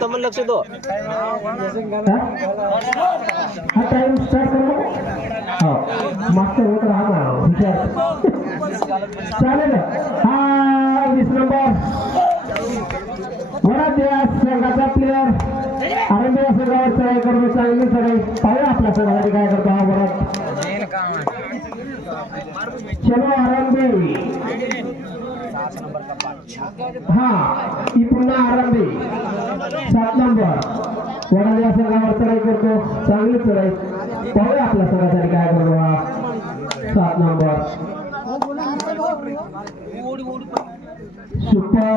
कमल लक्ष दो हा time start करो हा मास्टर होत राहा हुशार चालेल हा 20 नंबर वराद्या संघाचा प्लेयर आरंभी संघावर चढाई करतो चांगली चढाई पाहूया आपल्या संघासाठी काय करतो हा वरात चलो आरंभी हा ही पुन्हा आरंभी 7 नंबर वडाल्या संघावर चढाई करतो चांगली चढाई पाहूया आपल्या संघासाठी काय करतो हा 7 नंबर सुपर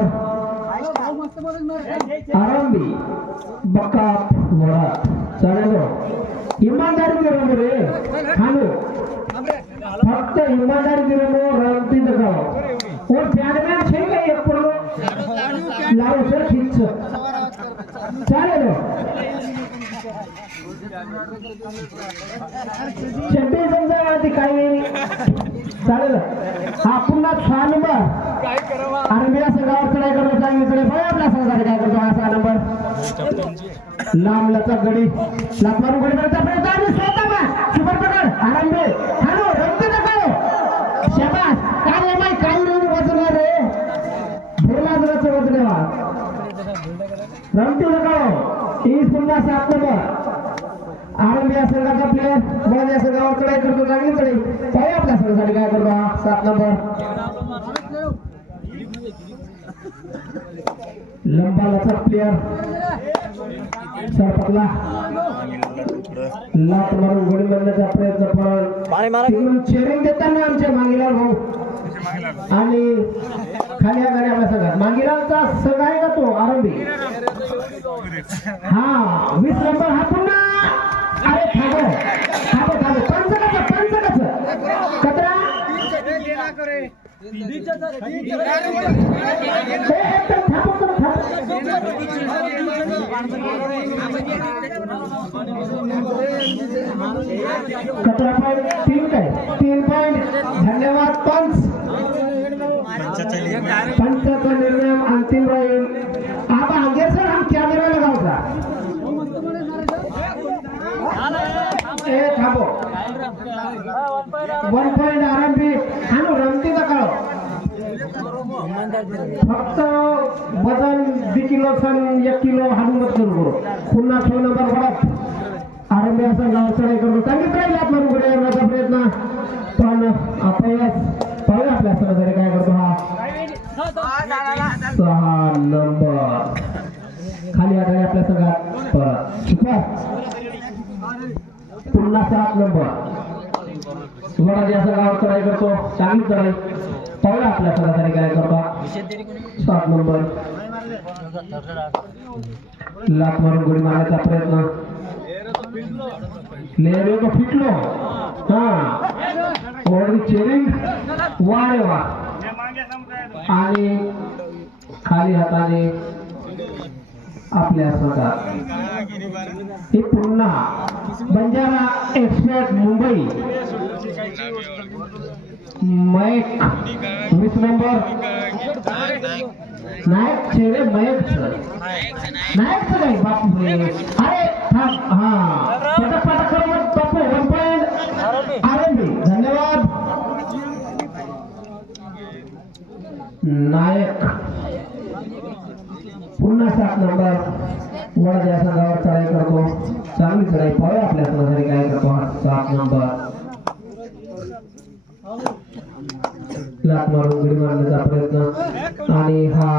आरंभी बक्का वडा चालेल ईमानदारी करो रे खानो फक्त ईमानदारी करो रंती दगाओ और बैटमैन छे के एक पुरो लाओ सर खींच चालेल चड्डी समजावती काही चालेल हा पुन्हा 6 नंबर आरंभीला संघावर चढाई करतो चांगली चढाई पाहूया आपल्या संघासाठी काय करतो हा 6 नंबर लांब लचक गडी लांबवरून गडी करता प्रयत्न आणि स्वतः सुपर पकड आरंभी खानो रंगते नका शाबास काय माय काय वजन रे भोला जराचं वजन वा रंगते नका ही पुन्हा 7 नंबर आरंभी संघाचा प्लेयर बळ्या संघावर चढाई करतो चांगली चढाई पाहूया आपल्या संघासाठी काय करतो हा 7 नंबर लंबा लचक प्लेयर सरपटला लाट मारून गोडी मारण्याचा प्रयत्न पण चेरिंग देताना आमच्या मांगीलाल भाऊ आणि खाली आगाने आपल्या संघात मांगीलालचा संघ आहे का तो आरंभी हा 20 नंबर हा पुन्हा अरे थांबो थांबो थांबो पंचकच कचरा कचरा पॉइंट 3 काय 3 पॉइंट धन्यवाद पंच का निर्णय अंतिम राहील आप आगे सर हम कॅमेरा लगावता थांबो 1 पॉइंट आरंभी हानो रमती दकाळो फक्त वजन 2 किलो सन 1 किलो हाणू मत करू पुन्हा 6 नंबर बडा आरंभी असा गाव चढाई करतो चांगली ट्राय लात मारून गडी येण्याचा प्रयत्न पण अपयश पाहूया आपल्या संघासाठी काय करतो हा 6 नंबर खाली आढळले आपल्या संघात सुपर पुन्हा 7 नंबर वडाच्या संघावर चढाई करतो चांगली चढाई पाहूया आपल्या संघासाठी काय करतो 7 नंबर लात मारून गोडी मारण्याचा प्रयत्न लेअर को फिटलो हा ओरडी चेरिंग वारे वा आणि खाली हाताने आपल्या संघात ही पुन्हा बंजारा एक्सपर्ट मुंबई मयक 20 नंबर नायक चेहरे मयक नायक नाही बापू अरे थांब हा पटक करून बापू 1 पॉइंट आरंभी धन्यवाद नायक पुन्हा 7 नंबर वडाच्या संघावर चढाई करतो चांगली चढाई पाहूया आपल्या संघासाठी काय करतो 7 नंबर लात मारून गडी मारण्याचा प्रयत्न आणि हा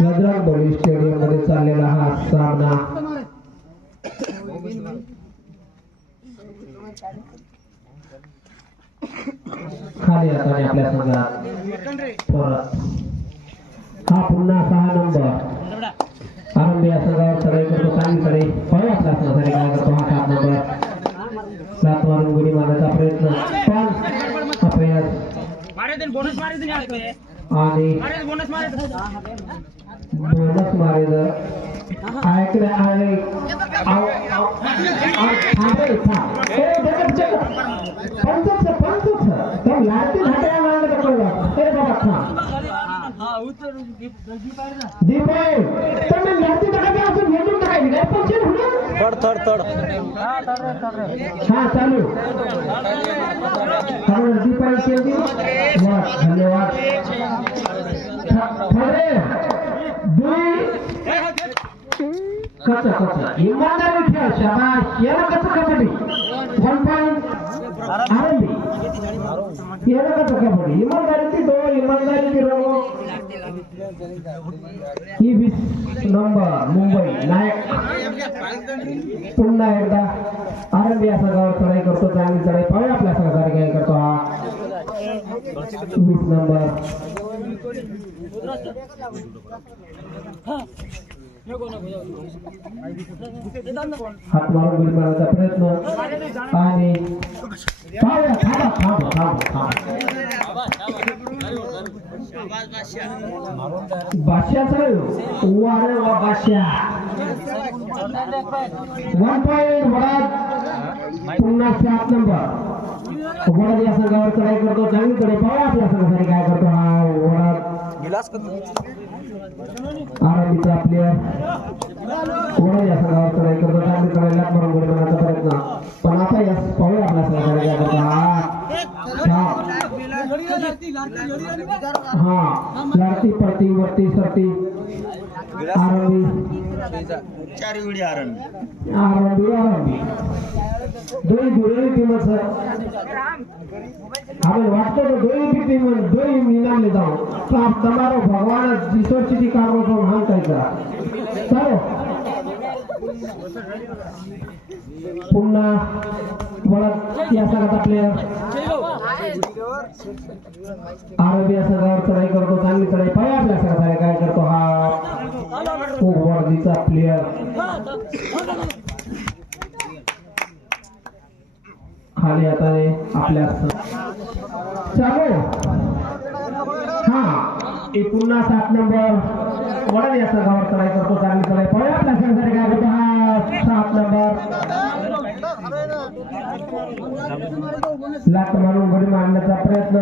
गजराज बळी स्टेडियम मध्ये चाललेला हा सामना खाली हाताने आपल्या संघात परत हा पुन्हा 6 नंबर आरंभी या संघावर चढाई करतो चांगली चढाई पाहूया आपल्या संघासाठी काय करतो हा 7 नंबर लात मारून गडी मारण्याचा प्रयत्न पण अपयश बोनस मारे आणि बोनस मारे ऐकले आणि पंच लाटी घाटे दीपय तुम्ही लढती टाकायची असून भेटून टाकायची काय पक्षी थोड हा चालू दीपय केली धन्यवाद थोडे दुई कच इमानदारी ठेव शाबाश याला कसं कबड्डी 1 पॉइंट आरंभी याला कसं कबड्डी इमानदारी दो इमानदारी रंगो ही 20 नंबर मुंबई नायक पुन्हा एकदा आरंभी असा गाव चढाई करतो चांगली चढाई पाहूया आपल्या सहकारी काय करतो हा 20 नंबर हात मारून गुली मारण्याचा प्रयत्न आणि बादशाह बादशाह 1 पॉइंट वडाद पुन्हा 7 नंबर वडाद या संघावर चढाई करतो चांगली चढाई पाहूया आपल्या संघासाठी काय करतो हा वडाद आरंभीचा प्लेयर वडाद या संघावर चढाई करतो चांगली चढाई लाट मारून गुली मारण्याचा प्रयत्न पण आता या पाहूया आपल्या संघासाठी काय करतो हा लढती पडती वरती सरती आरंभी आरंभी दोई दुरेली टीम सर हमें वाटतो तो दोई भी टीम दोई इनाम ले जाओ तो आप तुम्हारो भगवान जीसस की कामों को मान करेगा चलो पुन्हा वळत या संघाचा प्लेयर आरबी या संघावर चढाई करतो चांगली चढाई पाहिजे आपल्या संघाचा काय करतो हा वर्दीचा प्लेयर खाली हाताने आपल्या चालू हा पुन्हा 7 नंबर वडद या संघावर चढाई करतो चांगली चढाई पाहिजे आपल्या संघासाठी काय करतो हा 7 नंबर लाट मारून गडी मारण्याचा प्रयत्न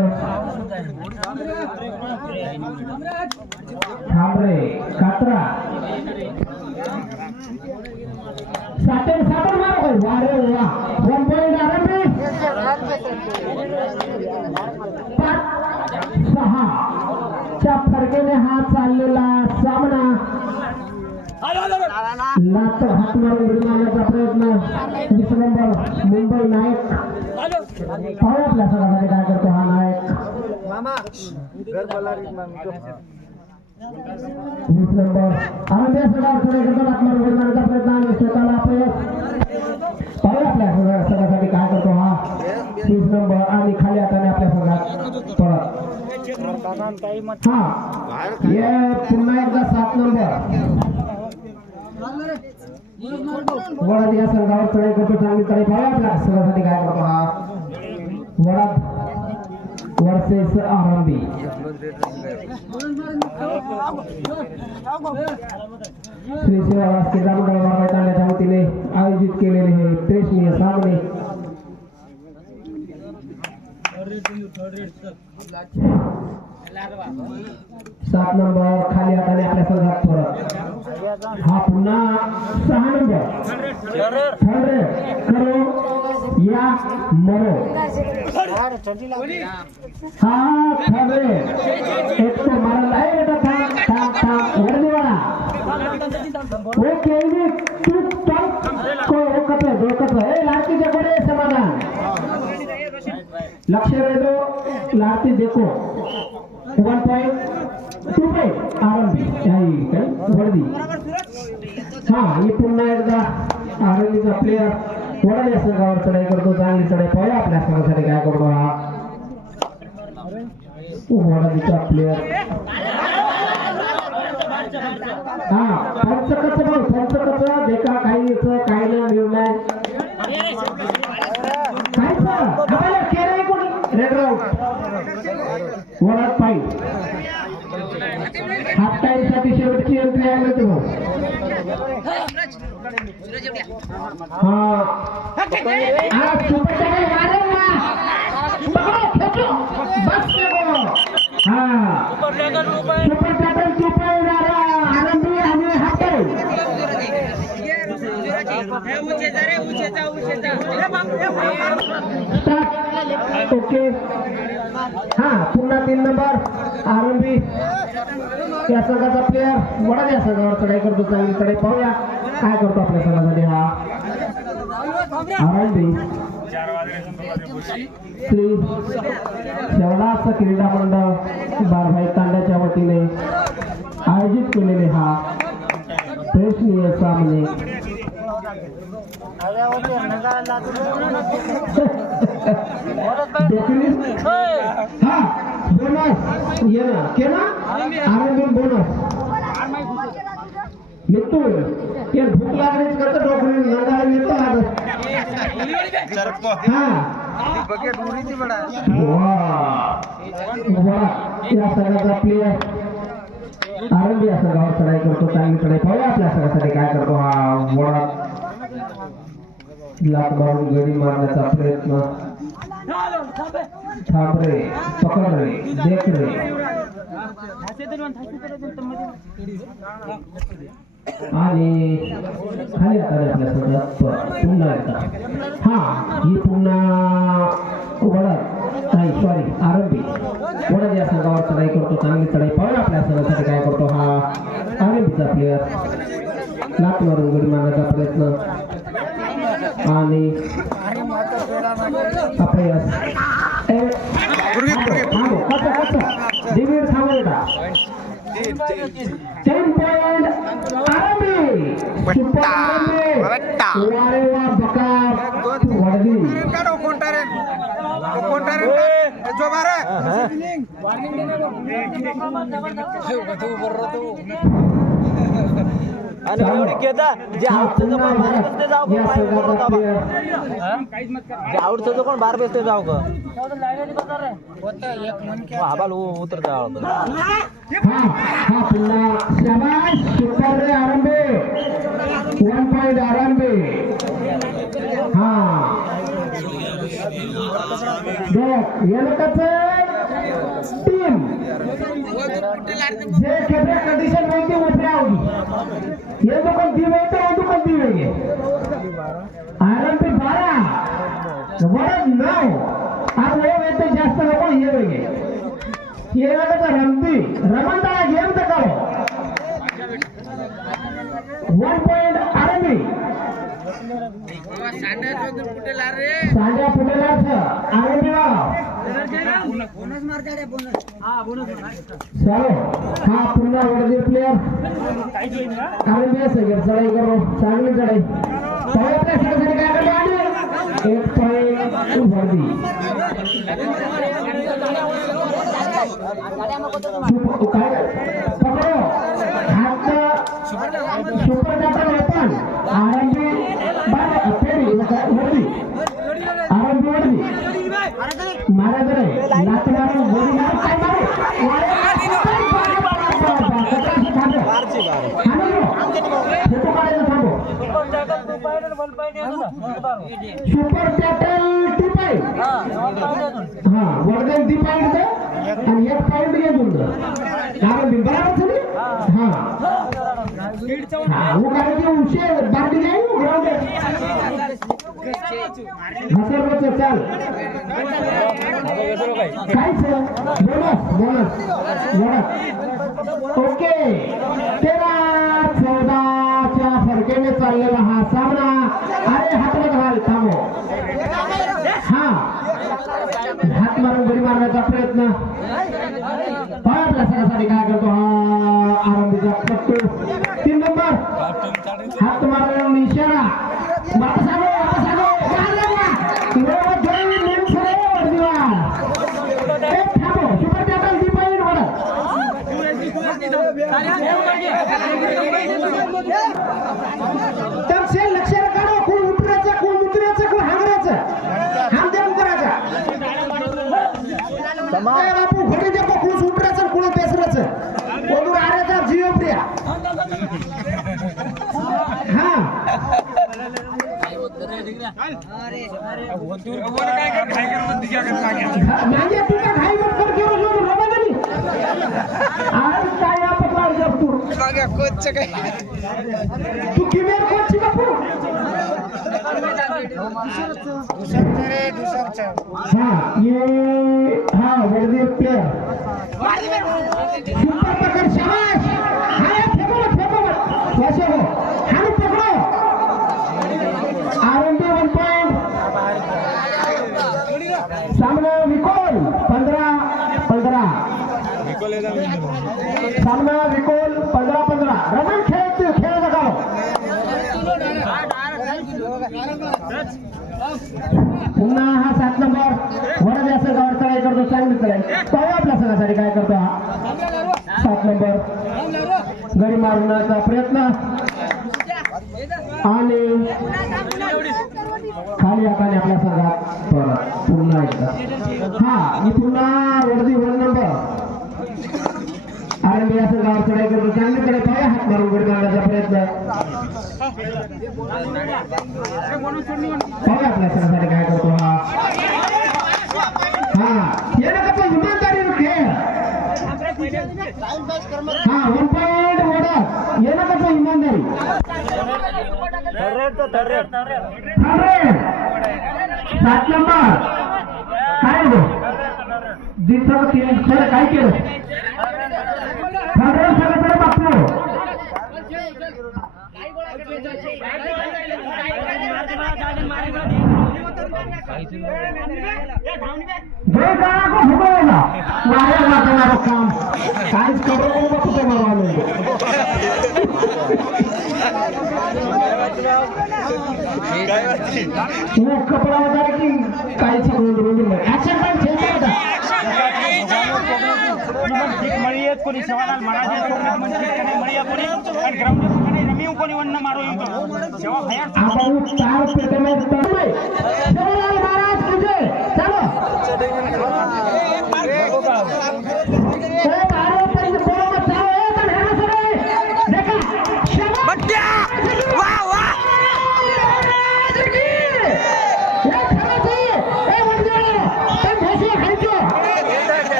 थांबरे कात्रा सातन मारो वारे वा 1 पॉइंट आरंभी 5-6 च्या फरकेने हा चाललेला सामना लाट हात मारून गडी मारण्याचा प्रयत्न 20 नंबर मुंबई नायक पाहू आपल्या संघासाठी काय करतो हा नायक 20 नंबर आरंभी संघावर चढाई करतो लाट मारून गडी मारण्याचा प्रयत्न आणि स्वतःला अपयश पाहू आपल्या संघासाठी काय करतो हा 30 नंबर आणि खाली हाताने आपल्या संघात परत हा ये पुन्हा एकदा 7 नंबर वडद या संघावर चढाई करतो चांगली चढाई पाहू आपल्या संघासाठी काय करतो हा वडद वर्सेस आरंभी श्री सेवादास क्रीडामंडळ मैदानाच्या वतीने आयोजित केलेले हे प्रेक्षणीय सामने 7 नंबर खाली हाताने आपल्या संघात परत हा पुन्हा 6 नंबर ठरले करो या मरो हा ठरले एक तो मारला आहे बेटा थांब वर्दीवाला वो केली तू टॉप को एकच ए लाठीच्या कडे समाधान लक्ष्य दो लाठी देखो 1 पॉइंट 2 पॉइंट आरंभी काही वर्दी हा ही पुन्हा एकदा आरंभीचा प्लेयर वडद या संघावर चढाई करतो चांगली चढाई पाहूया आपल्या संघासाठी काय करतो हा वडदीचा प्लेयर हा पंचकच देखा काही काही निर्णय काय केलं कोणी रेड राऊट वडद पाहिजे हाफ टाइम साठी शेवटची एंट्री आहे तो हा सुपर टॅकल मारो ना पकड़ो खेचो बस से वो हाँ सुपर टॅटल 2 पॉईंट आनंदी आणि हाते ओके हा पुन्हा 3 नंबर आरंभी या संघाचा प्लेअर वडा या संघावर चढाई करतो चांगलीकडे पाहूया काय करतो आपल्या संघासाठी हा आरंभी श्री शेवडाचा क्रीडा मंडळ बारभाई तांड्याच्या वतीने आयोजित केलेले हा प्रेक्षणीय सामने हा बोनस ये ना केला आरंभी बोनस मित्तू ये भूक लागलीच करतो डोकरी नगाळ येतो लागत हा या सगळ्याचा प्लेयर आरंभी या संघावर चढाई करतो चांगलीकडे पाहूया आपल्या संघासाठी काय करतो हा वडा लात मारून गडी मारण्याचा प्रयत्न थांब रे पकड रे देख रे आणि खाली आले आपल्या सोबत पुन्हा एकदा हा ही पुन्हा वडा नाही सॉरी आरंभी वडा या संघावर चढाई करतो चांगली चढाई पाहूया आपल्या संघासाठी काय करतो हा आरंभीचा प्लेअर लात मारून गडी मारण्याचा प्रयत्न आणि अपयश दिवीर थांबवता 10 पॉइंट आरंभी सुपर आरंभी वारे वा बका वडदी जो बारे आणि एवढी केदा जे आवडतं कोण बार बसते जाऊ जे आवडतं कोण बार बसते जाऊ का आबाल उतर जाऊ हा पुन्हा शाबाश सुपर रे आरंभी 1 पॉइंट आरंभी हा देख ये लोकांचं टीम जे खेळ्या कंडिशन माहिती मोठ्या होती ये दुकान दी होते वो दुकान दी होगी आरंभी 12 वरद 9 आज वो वेते जास्त नको ये होगी ये लोकांचं रमणदारा गेम तकाव 1 पॉइंट आरंभी सांड्या फुटेलाच आरंभीला चलो हा पुन्हा वडदी प्लेयर आरंभी सगळं चढाई करो चांगली चढाई आपल्या सगळ्यांसाठी काय करतो आणि 1 पॉइंट वडदी काय पकडो हात सुपर टॅटल ओपन आरंभी बाय फेरी वडदी आरंभी वडदी महाराज रे लात मारून गोडी मारून काय मारू सुपर टॅटल 2 पॉइंट हा वडगन 2 पॉइंट आणि 1 पॉइंट घेऊन कारण बराबर झाली हा वो काय की उशीर बाकी नाही ग्राउंड घसरलो चाल काय बोनस ओके 13-14 फरकेने चाललेला हा सामना अरे हात घाल थांबो हा हात मारून गडी मारण्याचा प्रयत्न आपल्या सगळ्यासाठी काय करतो हा आरंभीचा पट्टू 3 नंबर हात मारून इशारा वापस आलो सुपर टॅटल 2 पॉइंट त्याचे लक्ष काढो कोण उतरायचं कोण हांगरायचं हाम देऊन करायचा बापू घोडी दे कोण उतरायचं कोण बेसरायचं कोण आरायचा जीव प्रिया हा माझ्या तुझ्या घाई मत कर घेऊ रोबा तू किमेर कोचची बापू हाँ वर्दी प्लेयर सुपर पकड़ शाबाश हाँ फेंको मत वैसे हो हाँ पकड़ो आरएमबी 1 पॉइंट सामने विकोल 15 सामना विकोल 15 रमण खेळ जगाव पुन्हा हा 7 नंबर वरद या संघावर चढाई करतो चांगली चढाई पाहू आपल्या संघासाठी काय करतो हा 7 नंबर गडी मारण्याचा प्रयत्न आणि खाली हाताने आपल्या संघात पुन्हा एकदा हा मी पुन्हा वर्दी 1 नंबर आणि मी असं गाव चढाई करतो चांगलीकडे पाया हात मारून गडी मारण्याचा प्रयत्न पाहूया आपल्या संघासाठी काय करतो हा ये नका तो इमानदारी खेळ हा 1 पॉइंट ओढत ये नका तो इमानदारी थर्ड 7 नंबर काय हो दिसत सर काय केलं थर्ड सगळं बापू जय काळा को भुगवला वाऱ्या वाचणारं काम काहीच करू बापू ते मारवाले वो कपड़ा वगैरह की काहीच रोड नाही ऍक्शन पण खेळता होता मळीयत कोणी सेवालाल महाराज मळीया कोणी आणि ग्राउंड कोणी रमीव कोणी वन्न मारो सेवा भयार आपण 4 पेटे में तोड़े सेवालाल महाराज की जय चलो ए मारो पंज कोण मचाओ ए पण हे सगळे देखा बट्ट्या वाह वाह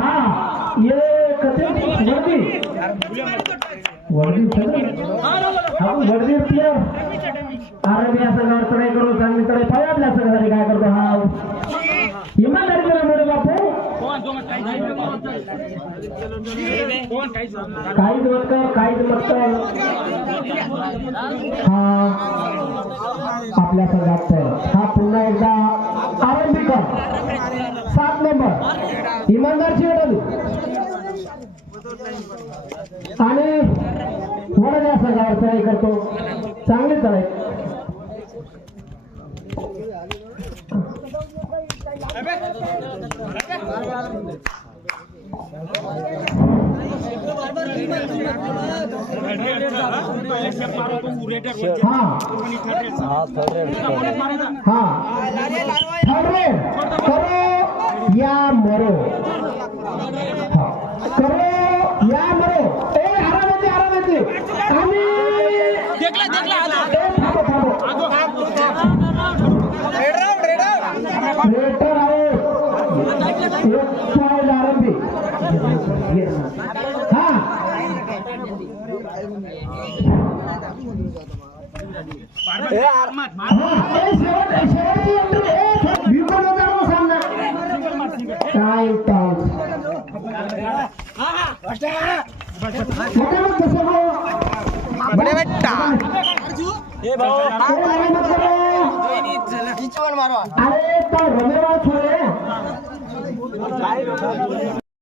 हाँ ये वर्दी वर्दी प्लेयर आरबी असं गाव चढाई करून चांगली चढाई पाहूया आपल्या संघासाठी काय करतो हा इमानदारी करा मोठे बापू काहीच मत कर हा आपल्या संघात हा पुन्हा एकदा आरंभीकर 7 नंबर इमानदारची अडल आणि वडद या संघावर चढाई करतो चांगली चढाई करो या मरो करो या मरो ए आरामाचे आम्ही लेटर आहे आरंभी हा अरे तो रमेवा छोड़े